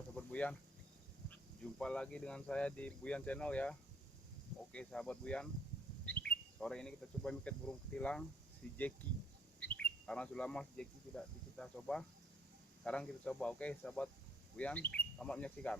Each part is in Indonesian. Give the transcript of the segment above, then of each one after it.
Halo sahabat Buyan, jumpa lagi dengan saya di Buyan Channel ya. Oke sahabat Buyan, sore ini kita coba mikat burung kutilang si Jeki. Karena sudah lama si Jeki tidak kita coba, sekarang kita coba. Oke sahabat Buyan, selamat menyaksikan.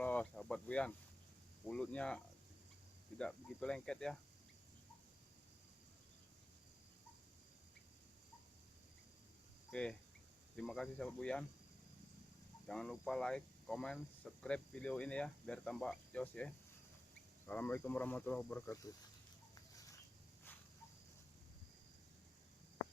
Kalau sahabat Buyan, mulutnya tidak begitu lengket ya. Oke, terima kasih sahabat Buyan. Jangan lupa like, comment, subscribe video ini ya, biar tambah jos ya. Assalamualaikum warahmatullahi wabarakatuh.